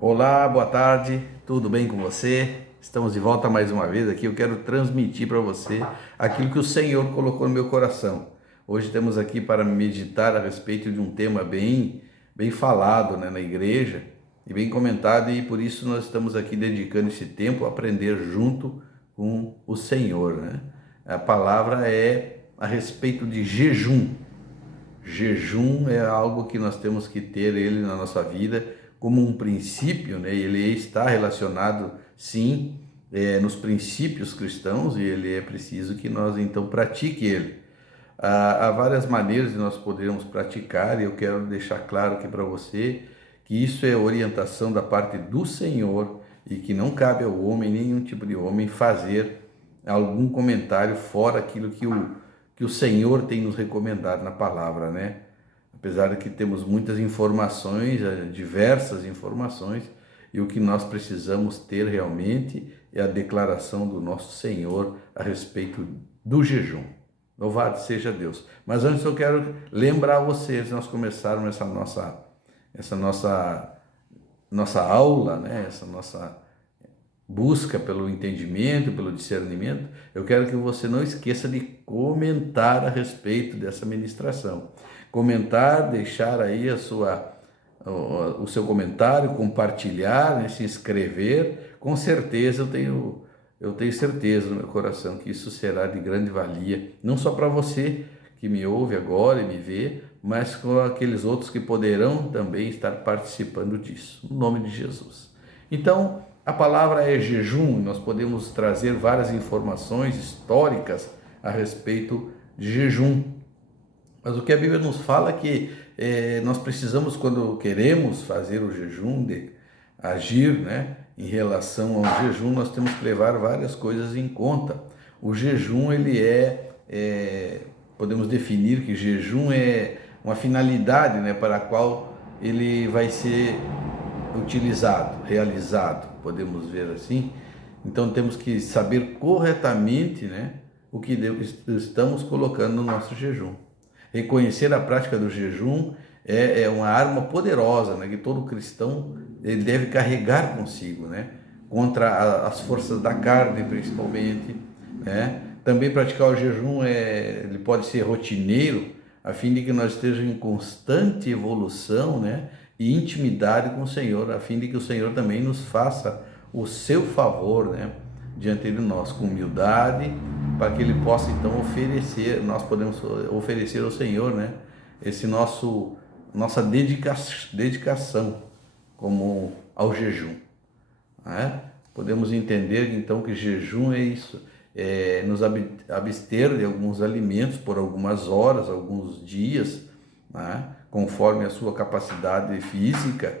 Olá, boa tarde, tudo bem com você? Estamos de volta mais uma vez aqui. Eu quero transmitir para você aquilo que o Senhor colocou no meu coração. Hoje temos aqui para meditar a respeito de um tema bem falado, né, na igreja e bem comentado, e por isso nós estamos aqui dedicando esse tempo a aprender junto com o Senhor, né? A palavra é a respeito de jejum. Jejum é algo que nós temos que ter ele na nossa vida como um princípio, né? Ele está relacionado, sim, nos princípios cristãos, e ele é preciso que nós então pratique ele. Há várias maneiras de nós podermos praticar, e eu quero deixar claro aqui para você que isso é orientação da parte do Senhor e que não cabe ao homem, nenhum tipo de homem, fazer algum comentário fora aquilo que o Senhor tem nos recomendado na palavra, né? Apesar de que temos muitas informações, diversas informações, e o que nós precisamos ter realmente é a declaração do nosso Senhor a respeito do jejum. Louvado seja Deus. Mas antes eu quero lembrar vocês, nós começarmos essa nossa aula, né? Essa nossa busca pelo entendimento, pelo discernimento, eu quero que você não esqueça de comentar a respeito dessa ministração. Comentar, deixar aí o seu comentário, compartilhar, né, se inscrever. Com certeza eu tenho certeza no meu coração que isso será de grande valia, não só para você que me ouve agora e me vê, mas com aqueles outros que poderão também estar participando disso, no nome de Jesus. Então, a palavra é jejum. Nós podemos trazer várias informações históricas a respeito de jejum. Mas o que a Bíblia nos fala é que nós precisamos, quando queremos fazer o jejum, de agir, né, em relação ao jejum, nós temos que levar várias coisas em conta. O jejum, podemos definir que jejum é uma finalidade, né, para a qual ele vai ser utilizado, realizado, podemos ver assim. Então temos que saber corretamente, né, o que estamos colocando no nosso jejum. Reconhecer a prática do jejum é uma arma poderosa, né, que todo cristão ele deve carregar consigo, né, contra as forças da carne, principalmente, né. Também praticar o jejum ele pode ser rotineiro, a fim de que nós estejamos em constante evolução, né, e intimidade com o Senhor, a fim de que o Senhor também nos faça o seu favor, né, diante de nós, com humildade, para que Ele possa então oferecer, nós podemos oferecer ao Senhor, né, nossa dedicação como ao jejum, né? Podemos entender então que jejum é isso, nos abster de alguns alimentos por algumas horas, alguns dias, né, conforme a sua capacidade física,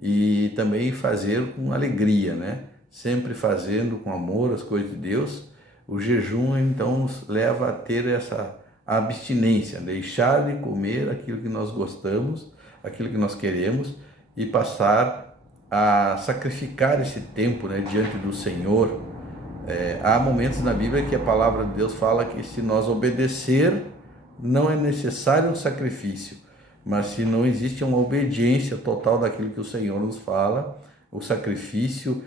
e também fazer com alegria, né? Sempre fazendo com amor as coisas de Deus. O jejum então nos leva a ter essa abstinência, deixar de comer aquilo que nós gostamos, aquilo que nós queremos, e passar a sacrificar esse tempo, né, diante do Senhor. Há momentos na Bíblia que a palavra de Deus fala que se nós obedecer, não é necessário um sacrifício, mas se não existe uma obediência total daquilo que o Senhor nos fala, o sacrifício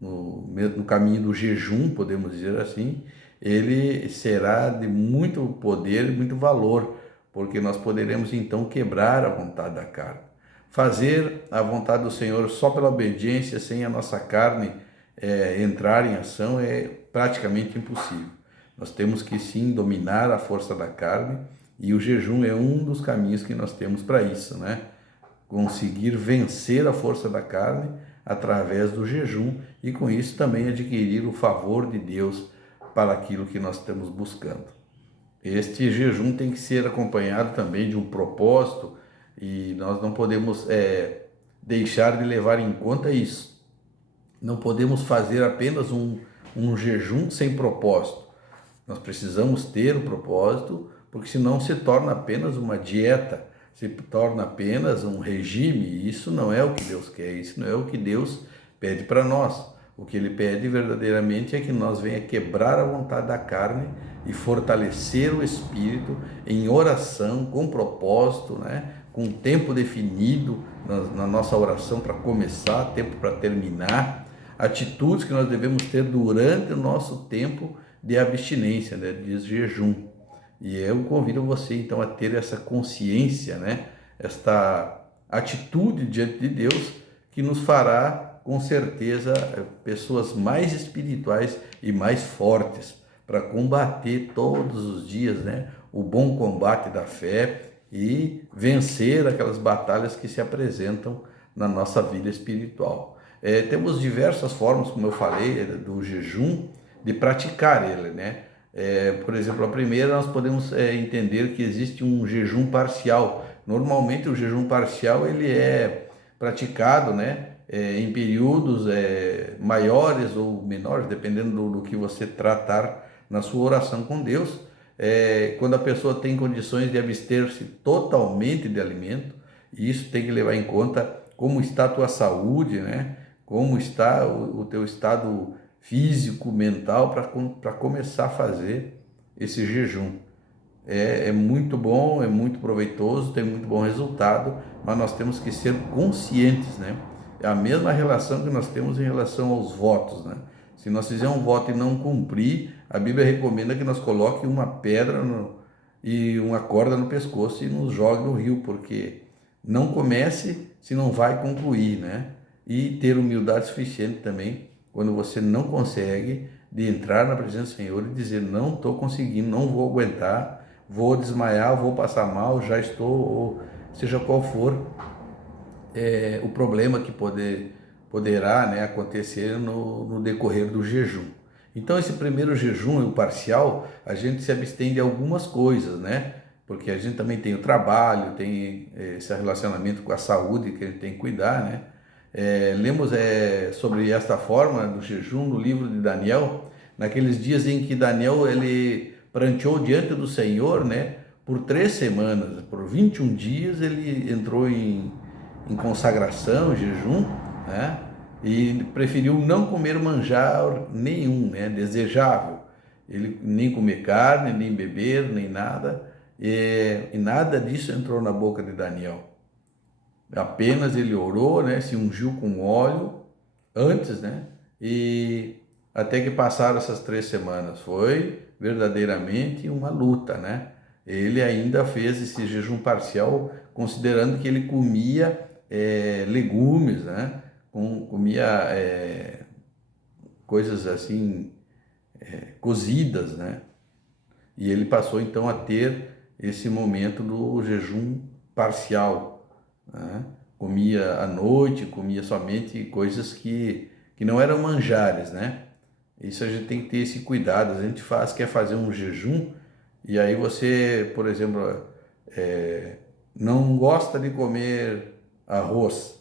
no caminho do jejum, podemos dizer assim, ele será de muito poder e muito valor, porque nós poderemos então quebrar a vontade da carne. Fazer a vontade do Senhor só pela obediência, sem a nossa carne entrar em ação, é praticamente impossível. Nós temos que sim dominar a força da carne, e o jejum é um dos caminhos que nós temos para isso, né? Conseguir vencer a força da carne através do jejum, e com isso também adquirir o favor de Deus para aquilo que nós estamos buscando. Este jejum tem que ser acompanhado também de um propósito, e nós não podemos deixar de levar em conta isso. Não podemos fazer apenas um jejum sem propósito. Nós precisamos ter um propósito, porque senão se torna apenas uma dieta, se torna apenas um regime, e isso não é o que Deus quer, isso não é o que Deus pede para nós. O que Ele pede verdadeiramente é que nós venha quebrar a vontade da carne e fortalecer o espírito em oração, com propósito, né? com tempo definido na nossa oração para começar, tempo para terminar, atitudes que nós devemos ter durante o nosso tempo de abstinência, né, de jejum. E eu convido você então a ter essa consciência, né, esta atitude diante de Deus que nos fará com certeza pessoas mais espirituais e mais fortes para combater todos os dias, né, o bom combate da fé e vencer aquelas batalhas que se apresentam na nossa vida espiritual. Temos diversas formas, como eu falei, do jejum, de praticar ele, né? Por exemplo, a primeira, nós podemos entender que existe um jejum parcial. Normalmente o jejum parcial ele é praticado, né, em períodos maiores ou menores, dependendo do que você tratar na sua oração com Deus. Quando a pessoa tem condições de abster-se totalmente de alimento, e isso tem que levar em conta como está a tua saúde, né? Como está o teu estado físico, mental, para começar a fazer esse jejum. É muito bom, é muito proveitoso, tem muito bom resultado, mas nós temos que ser conscientes, né? É a mesma relação que nós temos em relação aos votos, né? Se nós fizermos um voto e não cumprir, a Bíblia recomenda que nós coloquemos uma pedra e uma corda no pescoço e nos jogue no rio, porque não comece se não vai concluir, né? E ter humildade suficiente também, quando você não consegue, de entrar na presença do Senhor e dizer, não estou conseguindo, não vou aguentar, vou desmaiar, vou passar mal, já estou, ou seja qual for o problema que poderá, né, acontecer no decorrer do jejum. Então, esse primeiro jejum, o parcial, a gente se abstém de algumas coisas, né? Porque a gente também tem o trabalho, tem esse relacionamento com a saúde que a gente tem que cuidar, né? Lemos sobre esta forma do jejum no livro de Daniel, naqueles dias em que Daniel ele pranteou diante do Senhor, né? Por 3 semanas, por 21 dias ele entrou em consagração, jejum, né? E preferiu não comer manjar nenhum, né? Desejável. Ele nem comer carne, nem beber, nem nada. E nada disso entrou na boca de Daniel. Apenas ele orou, né? Se ungiu com óleo antes, né? E até que passaram essas 3 semanas. Foi verdadeiramente uma luta, né? Ele ainda fez esse jejum parcial, considerando que ele comia legumes, né? Comia coisas assim cozidas, né? E ele passou então a ter esse momento do jejum parcial, né? Comia à noite, comia somente coisas que não eram manjares, né? Isso a gente tem que ter esse cuidado. A gente quer fazer um jejum e aí você, por exemplo, não gosta de comer arroz.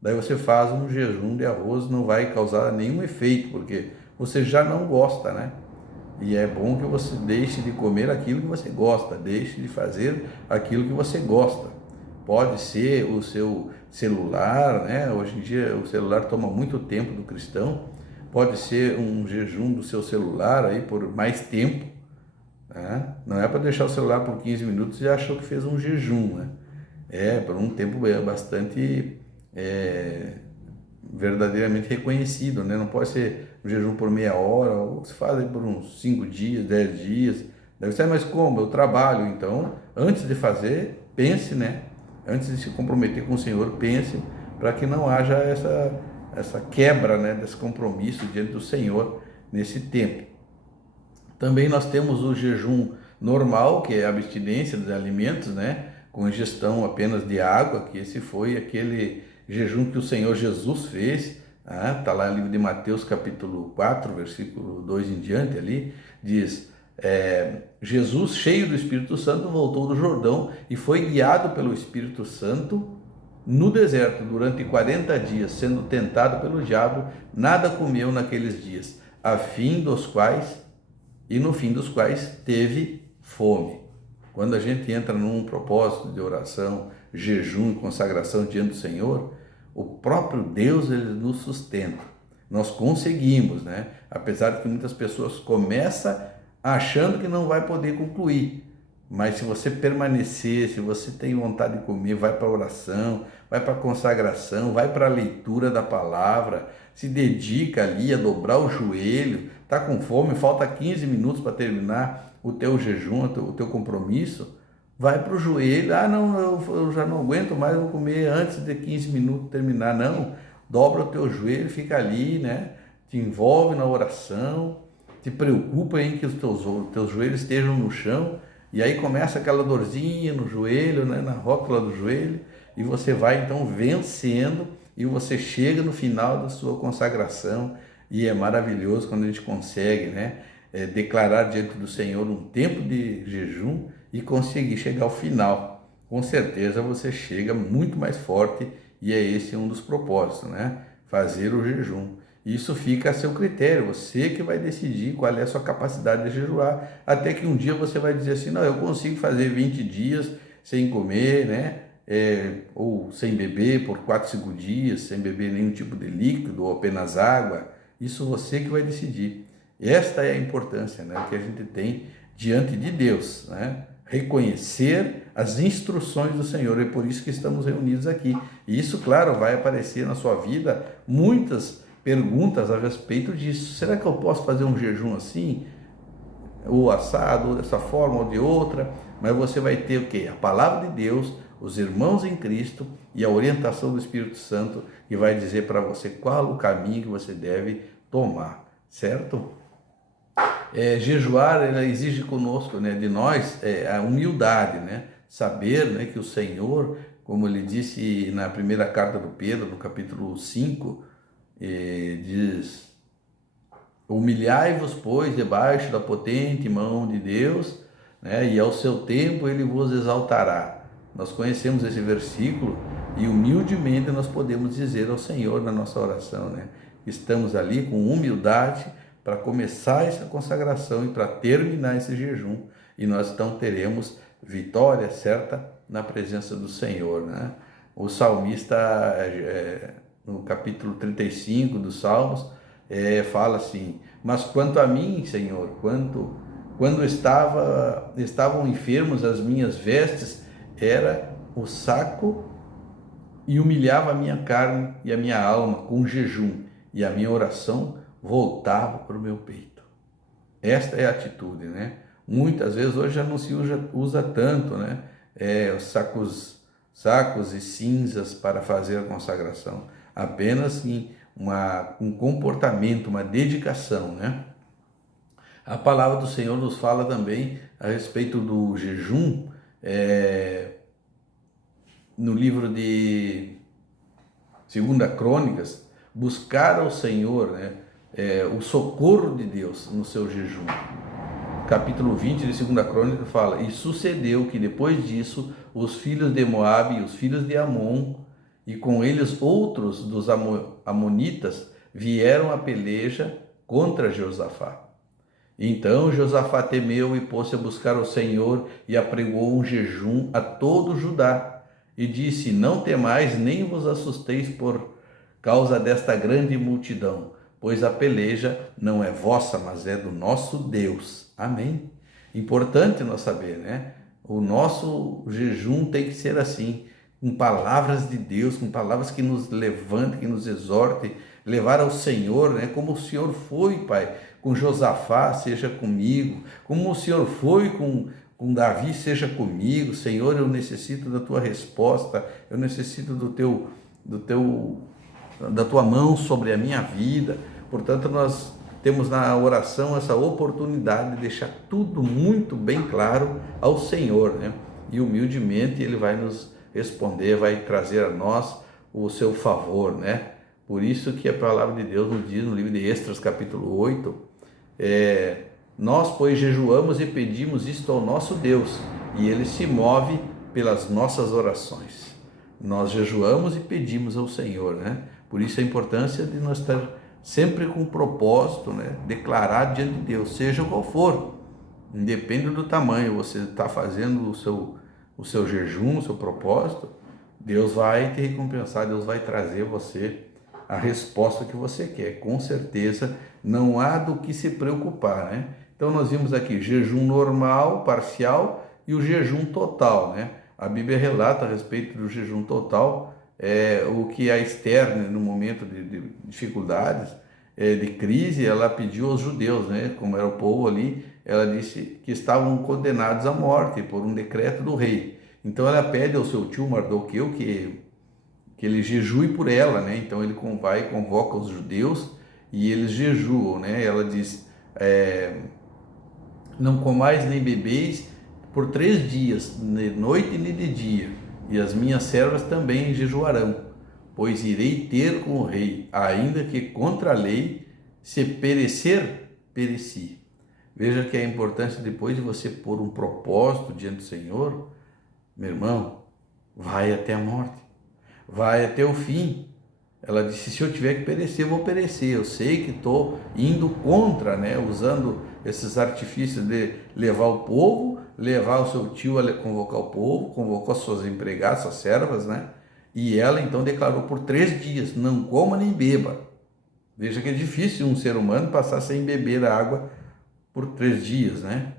Daí você faz um jejum de arroz, não vai causar nenhum efeito, porque você já não gosta, né? E é bom que você deixe de comer aquilo que você gosta, deixe de fazer aquilo que você gosta. Pode ser o seu celular, né? Hoje em dia o celular toma muito tempo do cristão. Pode ser um jejum do seu celular aí por mais tempo, né? Não é para deixar o celular por 15 minutos e achou que fez um jejum, né? Por um tempo bastante verdadeiramente reconhecido, né? Não pode ser um jejum por meia hora, ou se faz por uns 5 dias, 10 dias. Deve ser, mas como? Eu trabalho, então, antes de fazer, pense, né? Antes de se comprometer com o Senhor, pense, para que não haja essa quebra, né, desse compromisso diante do Senhor nesse tempo. Também nós temos o jejum normal, que é a abstinência dos alimentos, né, com ingestão apenas de água, que esse foi aquele jejum que o Senhor Jesus fez, tá lá no livro de Mateus capítulo 4, versículo 2 em diante ali, diz, Jesus, cheio do Espírito Santo, voltou do Jordão e foi guiado pelo Espírito Santo no deserto durante 40 dias, sendo tentado pelo diabo, nada comeu naqueles dias, no fim dos quais teve fome. Quando a gente entra num propósito de oração, jejum e consagração diante do Senhor, o próprio Deus ele nos sustenta. Nós conseguimos, né? Apesar de que muitas pessoas começam achando que não vai poder concluir, Mas se você permanecer, se você tem vontade de comer, vai para a oração, vai para a consagração, vai para a leitura da palavra, se dedica ali a dobrar o joelho, está com fome, falta 15 minutos para terminar o teu jejum, o teu compromisso, vai para o joelho, não, eu já não aguento mais, vou comer antes de 15 minutos terminar, não, dobra o teu joelho, fica ali, né? Te envolve na oração, te preocupa em que os teus joelhos estejam no chão, e aí começa aquela dorzinha no joelho, né, na rótula do joelho, e você vai então vencendo, e você chega no final da sua consagração, e é maravilhoso quando a gente consegue, né, declarar diante do Senhor um tempo de jejum e conseguir chegar ao final. Com certeza você chega muito mais forte, e é esse um dos propósitos, né, fazer o jejum. Isso fica a seu critério, você que vai decidir qual é a sua capacidade de jejuar, até que um dia você vai dizer assim, não, eu consigo fazer 20 dias sem comer, né? Ou sem beber por 4, 5 dias, sem beber nenhum tipo de líquido ou apenas água. Isso você que vai decidir. Esta é a importância, né, que a gente tem diante de Deus, né? Reconhecer as instruções do Senhor, é por isso que estamos reunidos aqui. E isso, claro, vai aparecer na sua vida muitas perguntas a respeito disso. Será que eu posso fazer um jejum assim? Ou assado, ou dessa forma, ou de outra? Mas você vai ter o quê? A palavra de Deus, os irmãos em Cristo e a orientação do Espírito Santo que vai dizer para você qual o caminho que você deve tomar, certo? Jejuar, ela exige conosco, né, de nós, a humildade, né? Saber, né, que o Senhor, como ele disse na primeira carta do Pedro, no capítulo 5, diz: humilhai-vos, pois, debaixo da potente mão de Deus, né, e ao seu tempo ele vos exaltará. Nós conhecemos esse versículo e humildemente nós podemos dizer ao Senhor na nossa oração, né? Estamos ali com humildade para começar essa consagração e para terminar esse jejum, e nós então teremos vitória certa na presença do Senhor, né? O salmista, no capítulo 35 dos Salmos, fala assim: mas quanto a mim, Senhor, quando estavam enfermos as minhas vestes, era o saco, e humilhava a minha carne e a minha alma com jejum, e a minha oração voltava para o meu peito. Esta é a atitude, né? Muitas vezes hoje já não se usa tanto, né? Os sacos e cinzas para fazer a consagração, apenas um comportamento, uma dedicação, né? A palavra do Senhor nos fala também a respeito do jejum, no livro de 2 Crônicas, buscar ao Senhor, né, o socorro de Deus no seu jejum. Capítulo 20 de 2 Crônicas fala: e sucedeu que depois disso os filhos de Moabe e os filhos de Amon, e com eles outros dos amonitas, vieram a peleja contra Josafá. Então Josafá temeu e pôs-se a buscar o Senhor e apregou um jejum a todo Judá, e disse: não temais nem vos assusteis por causa desta grande multidão, pois a peleja não é vossa, mas é do nosso Deus. Amém? Importante nós saber, né? O nosso jejum tem que ser assim, com palavras de Deus, com palavras que nos levantem, que nos exortem, levar ao Senhor, né? Como o Senhor foi, Pai, com Josafá, seja comigo, como o Senhor foi com Davi, seja comigo. Senhor, eu necessito da tua resposta, eu necessito da tua mão sobre a minha vida. Portanto, nós temos na oração essa oportunidade de deixar tudo muito bem claro ao Senhor, né? E humildemente Ele vai nos responder, vai trazer a nós o seu favor, né? Por isso que a palavra de Deus nos diz no livro de Esdras, capítulo 8, nós, pois, jejuamos e pedimos isto ao nosso Deus, e Ele se move pelas nossas orações. Nós jejuamos e pedimos ao Senhor, né? Por isso a importância de nós estar sempre com propósito, né? Declarar diante de Deus, seja qual for, independe do tamanho, você está fazendo o seu jejum, o seu propósito, Deus vai te recompensar, Deus vai trazer você a resposta que você quer. Com certeza não há do que se preocupar, né? Então nós vimos aqui jejum normal, parcial, e e o jejum total, né? A Bíblia relata a respeito do jejum total, o que a Esther, né, no momento de dificuldades, de crise, ela pediu aos judeus, né, como era o povo ali, ela disse que estavam condenados à morte por um decreto do rei. Então ela pede ao seu tio Mardoqueu que ele jejue por ela, né? Então ele vai e convoca os judeus e eles jejuam, né? Ela diz, não comais nem bebeis por 3 dias, de noite nem de dia, e as minhas servas também jejuarão, pois irei ter com o rei, ainda que contra a lei, se perecer, pereci. Veja que é importante, depois de você pôr um propósito diante do Senhor, meu irmão, vai até a morte, vai até o fim. Ela disse, se eu tiver que perecer, eu vou perecer. Eu sei que estou indo contra, né? Usando esses artifícios de levar o povo, levar o seu tio a convocar o povo, convocou as suas empregadas, suas servas, né? E ela então declarou por 3 dias, não coma nem beba. Veja que é difícil um ser humano passar sem beber água por 3 dias, né?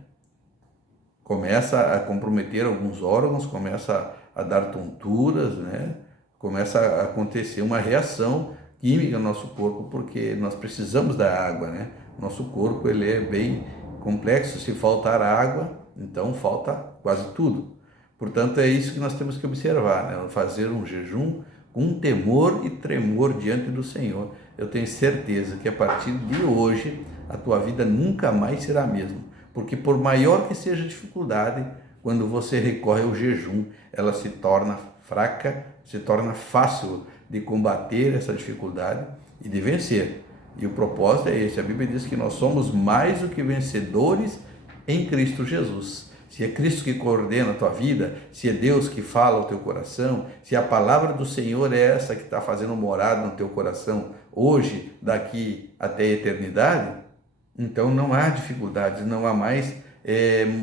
Começa a comprometer alguns órgãos, começa a dar tonturas, né? Começa a acontecer uma reação química no nosso corpo, porque nós precisamos da água, né? Nosso corpo, ele é bem complexo, se faltar água, então falta quase tudo. Portanto, é isso que nós temos que observar, né? Fazer um jejum com temor e tremor diante do Senhor. Eu tenho certeza que a partir de hoje, a tua vida nunca mais será a mesma, porque por maior que seja a dificuldade, quando você recorre ao jejum, ela se torna fraca, se torna fácil de combater essa dificuldade e de vencer. E o propósito é esse. A Bíblia diz que nós somos mais do que vencedores em Cristo Jesus. Se é Cristo que coordena a tua vida, se é Deus que fala ao teu coração, se a palavra do Senhor é essa que está fazendo morada no teu coração hoje, daqui até a eternidade, então não há dificuldades, não há mais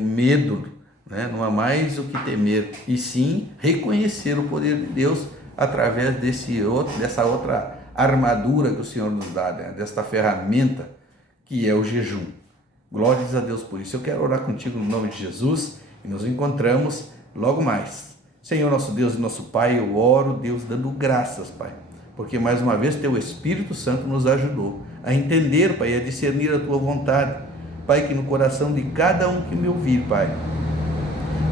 medo, né? Não há mais o que temer, e sim reconhecer o poder de Deus através dessa outra armadura que o Senhor nos dá, né? Desta ferramenta que é o jejum. Glórias a Deus por isso. Eu quero orar contigo no nome de Jesus e nos encontramos logo mais. Senhor nosso Deus e nosso Pai, eu oro, Deus, dando graças, Pai, porque mais uma vez Teu Espírito Santo nos ajudou a entender, Pai, a discernir a Tua vontade. Pai, que no coração de cada um que me ouvir, Pai,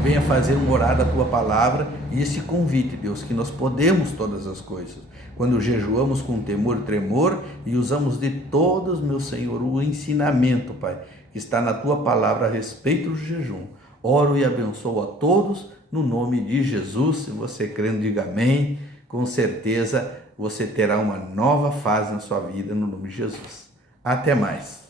venha fazer morada a Tua palavra e esse convite, Deus, que nós podemos todas as coisas. Quando jejuamos com temor e tremor e usamos de todos, meu Senhor, o ensinamento, Pai, que está na Tua palavra a respeito do jejum. Oro e abençoo a todos no nome de Jesus. Se você crendo, diga amém. Com certeza você terá uma nova fase na sua vida no nome de Jesus. Até mais.